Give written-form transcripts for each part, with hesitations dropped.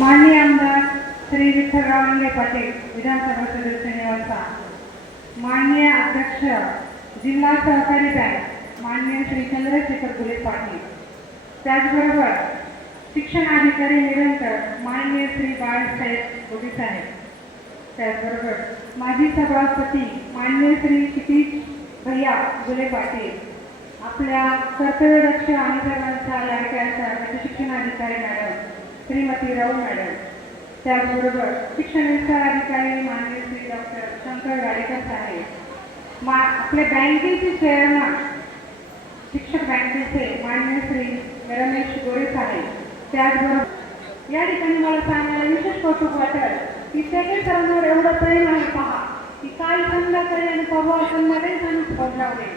माननीय आमदार श्री विठ्ठलराव निंगे पाटील विधानसभा सदस्य निवासा, माननीय अध्यक्ष जिल्हा सहकारी बँक माननीय श्री चंद्रशेखर गुले पाटील, त्याचबरोबर शिक्षणाधिकारी निरंतर माननीय श्री बाळासाहेब गोगे साहेब, त्याचबरोबर माजी सभापती माननीय श्री क्षितिज भैया गुले पाटील, आपल्या कर्तव्यदक्ष आणि सर्वांच्या लाडक्या राज्य शिक्षणाधिकारी मॅडम श्रीमती राऊ मॅडम, त्याचबरोबर शिक्षण विस्तार अधिकारी माननीय श्री डॉक्टर शंकर गाडेकर साहेब, आपले बँकेचे चेअरमन शिक्षक बँकेचे माननीय श्री रमेश गोरे साहेब, त्याचबरोबर या ठिकाणी मला सांगायला विशेष कौतुक वाटेल की सेकंड सरांवर एवढं प्रेम आहे पहा की काल संध्याकाळी आणि परवा संध्याकाळी सांगितलं पोहोचवले,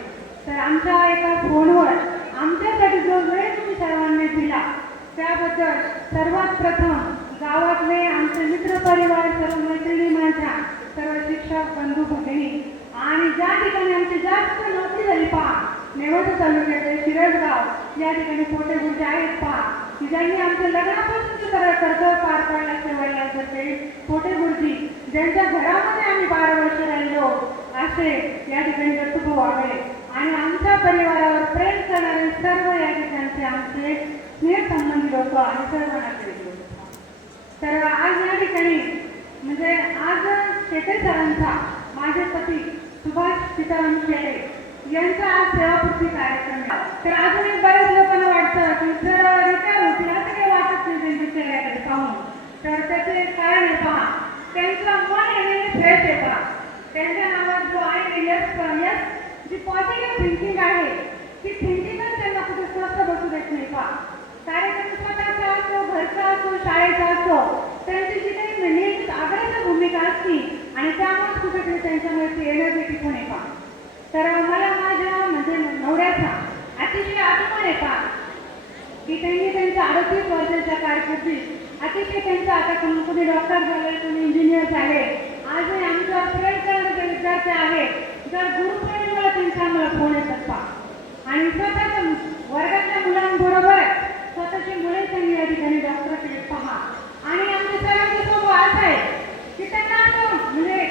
तर आमच्या एका फोनवर आमच्यासाठी जो वेळ तुम्ही सर्वांनी दिला त्याबद्दल सर्वात प्रथम गावातले आमचे मित्र परिवार, सर्व मैत्रिणी, माझ्या सर्व शिक्षक बंधू भगिनी आणि ज्या ठिकाणी आमची जास्त नोकरी झाली पहा नेवासा तालुक्याचे शिरसगाव या ठिकाणी पोटे गुरुजी आहेत पहा की ज्यांनी आमच्या लग्नापासून कर्तव्य पार पाडण्याचे वडिलांचे पोटे गुरुजी ज्यांच्या घरामध्ये आम्ही 12 वर्ष राहिलो असे या ठिकाणी दत्तूभाऊ आहे आणि आमच्या परिवारावर प्रेम करणारे सर्व या ठिकाणचे आमचे स्नेह संबंधी लोक आणि सर्वांना लोक. तर आज या ठिकाणी म्हणजे आज शेटे सरांचा माझे पती सुभाष सीताराम शेटे यांचा आज सेवापूर्ती कार्यक्रम आहे. तर अजूनही बऱ्याच लोकांना वाटतं की जर रिटायर होतील असं काही वाटत नाही त्यांच्या चेहऱ्याकडे पाहून, तर त्याचे कारण आहे पहा त्यांचं मन येणे फ्रेश आहे पहा, त्यांच्या नावात जो आहे यस जी पॉझिटिव्ह थिंकिंग आहे ती थिंकिंगच त्यांना कुठे स्वस्त बसू देत नाही पहा. कार्यक्रम स्वतःचा असो, घरचा असो, शाळेचा असो, त्यांची जी काही नेहमीच आग्रही भूमिका असती आणि त्यामुळे कुठेतरी त्यांच्यामुळे ती एनर्जेटिक टिकून आहे पहा. तर मला माझ्या म्हणजे नवऱ्याचा अतिशय अभिमान आहे पहा की त्यांनी त्यांच्या 38 वर्षाच्या कारकिर्दीत अतिशय त्यांचा आता कोणी डॉक्टर झाले, कोणी इंजिनियर झाले, आजही आमच्या प्रेम करणारे विद्यार्थी आहेत जर गुरुपौर्णिमेला त्यांचा आम्हाला फोन येतात पहा आणि स्वतःच्या वर्गातल्या मुलांबरोबर स्वतःची मुले त्यांनी या ठिकाणी डॉक्टरकडे पहा आणि आमच्या सरांचा स्वभाव असा आहे की त्यांना असं म्हणजे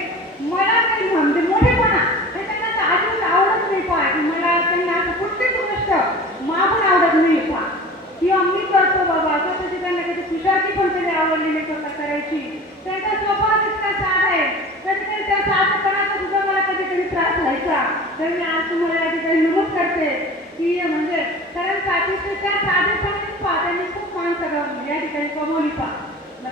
मला काही म्हणजे मोठेपणा हे त्यांना अजून आवडत नाही पहा की मला त्यांना असं कुठलीच गोष्ट मागून आवडत नाही पहा किंवा मी करतो बाबा स्वतःची त्यांना कधी खुशाकी पण कधी आवडली नाही स्वतः करायची. त्यांचा स्वभाव इतका साधा आहे, कधीतरी त्या साधेपणाचा सुद्धा मला कधीतरी त्रास व्हायचा. तर मी आज तुम्हाला या ठिकाणी नमूद करते की म्हणजे सरांचा अतिशय त्या साधेपणानेच पहा त्यांनी खूप मान सगळं या ठिकाणी कमवली पहा.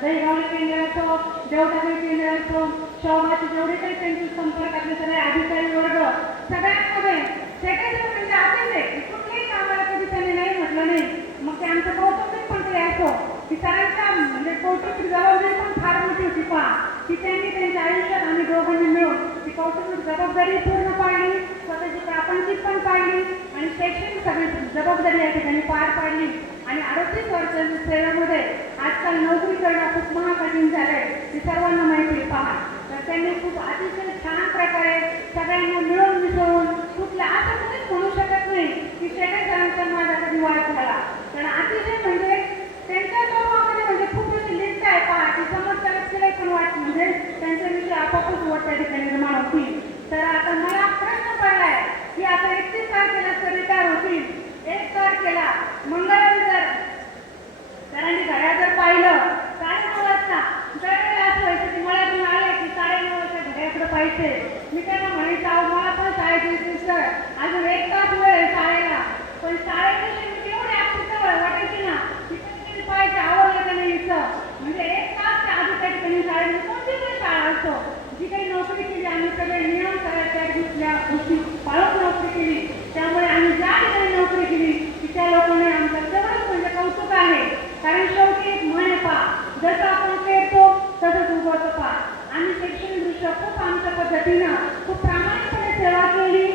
दहीगावली केंद्र असो, देवटागडी केंद्र असो, शहराचे जेवढे काही त्यांचे संपर्कातले सगळे अधिकारी वर्ग सगळ्यांमध्ये सेक्रेटरी म्हणजे असेच आहे कुठल्याही कामाला कधी त्यांनी नाही म्हटलं नाही. मग ते आमचं कौटुंबिक पण ते असो की सरांच्या म्हणजे कौटुंबिक जबाबदारी पण फार मोठी होती पहा की त्यांनी त्यांच्या आयुष्यात आम्ही दोघांनी मिळून ती कौटुंबिक जबाबदारी पूर्ण पाडली, स्वतःची प्रापंचिक पण पाडली आणि शैक्षणिक सगळी जबाबदारी या ठिकाणी पार पाडली आणि 38 वर्षाच्या सेवेमध्ये आजकाल नोकरी करणं खूप महाकठीण झालंय हे सर्वांना माहिती पहा. तर त्यांनी खूप अतिशय छान प्रकारे सगळ्यांना मिळून मिसळून कुठल्या असं कोणीच म्हणू शकत नाही की शेटे सरांचा माझा कधी वाद झाला. कारण अतिशय म्हणजे त्यांच्या स्वभावामध्ये म्हणजे खूप अशी लिस्ट आहे पहा की समोरच्या व्यक्तीला पण वाट म्हणजे त्यांच्याविषयी आपापच वाट त्या ठिकाणी निर्माण होतील. तर आता मला प्रश्न पडलाय की आता 31 तारखेला तर रिटायर होतील, 1 तारखेला मंगळवारी जर सरांनी घड्याळ जर पाहिलं 9:30 वाजता दरवेळेला असं व्हायचं की मला तुम्ही आले की 9:30 वाजता घड्याळकडे पाहिजे. मी त्यांना म्हणायचं अहो मला पण शाळेत यायचं सर, अजून 1 तास वेळ आहे शाळेला, पण शाळेविषयी मी तेवढी आकृती वाटायची ना की कधी पाहिजे आवडलं का नाही म्हणजे 1 तास त्या आधी त्या ठिकाणी शाळेत कोणती तरी शाळा असतो जी काही नोकरी केली आम्ही सगळे नियम सगळ्या त्या गोष्टी पाळत नोकरी केली, त्यामुळे आम्ही ज्या ठिकाणी नोकरी केली की त्या लोकांनी आमचं तेवढंच म्हणजे कौतुक आहे. कारण शेवटी एक म्हण आहे पहा जसं आपण पेरतो तसंच उगवतो पहा. आम्ही शैक्षणिकदृष्ट्या खूप आमच्या पद्धतीनं खूप प्रामाणिकपणे सेवा केली.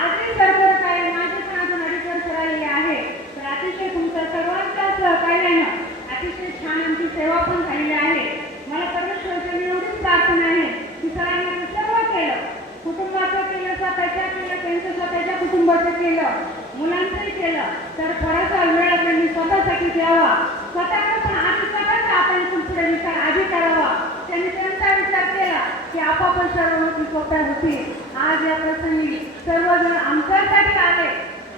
आजही सरकार काय माझे पण अजून 2.5 वर्ष राहिलेले आहे. तर अतिशय तुमच्या सर्वांच्या सहकार्यानं अतिशय छान आमची सेवा पण झालेली आहे. मला परमेश्वराची एवढीच प्रार्थना आहे की सरांनी सर्व केलं, कुटुंबाचं केलं, स्वतःच्या केलं, त्यांचं स्वतःच्या कुटुंबाचं केलं, मुलांचंही केलं. तर थोडासा वेळ त्यांनी स्वतःसाठी द्यावा, स्वतःकडे पण आधी सगळ्यांचा आपण पुढे उत्सुकता होती. आज या प्रसंगी सर्वजण आमच्यासाठी आले,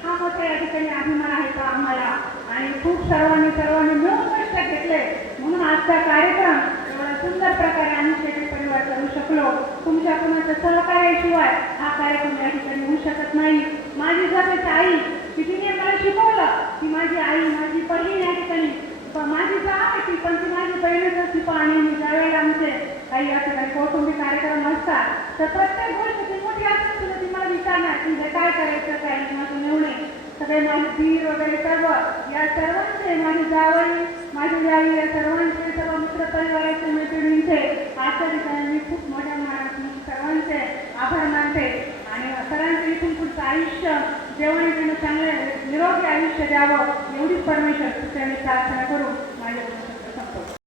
हा मोठा या ठिकाणी अभिमान आहे का आम्हाला. आणि खूप सर्वांनी मिळून कष्ट घेतले म्हणून आजचा कार्यक्रम एवढा सुंदर प्रकारे आम्ही शेती परिवार करू शकलो. तुमच्या कुणाच्या सहकार्याशिवाय हा कार्यक्रम या ठिकाणी होऊ शकत नाही. माझी जगाची आई की तिने मला शिकवलं की माझी आई माझी बहीण या ठिकाणी माझी जाव होती, पण ती माझी बहीणच असती. आणि ज्यावेळेला आमचे काही या ठिकाणी कौटुंबिक कार्यक्रम असतात तर प्रत्येक गोष्ट ती मोठी असेल सुद्धा ती मला विचारणार की हे काय करायचं, काय माझे निवडणे सगळे माझे धीर वगैरे सर्व या सर्वांचे, माझी जावई माझी आई या सर्वांचे, सर्व मित्र परिवाराचे, मैत्रिणींचे आजच्या ठिकाणी मी खूप मोठ्या मनापासून सर्वांचे आभार मानते. आणि सरांचे इथून पुढचं आयुष्य जेवण चांगले निरोगी आयुष्य द्यावं एवढीच परमेश्वर प्रार्थना करू माझ्या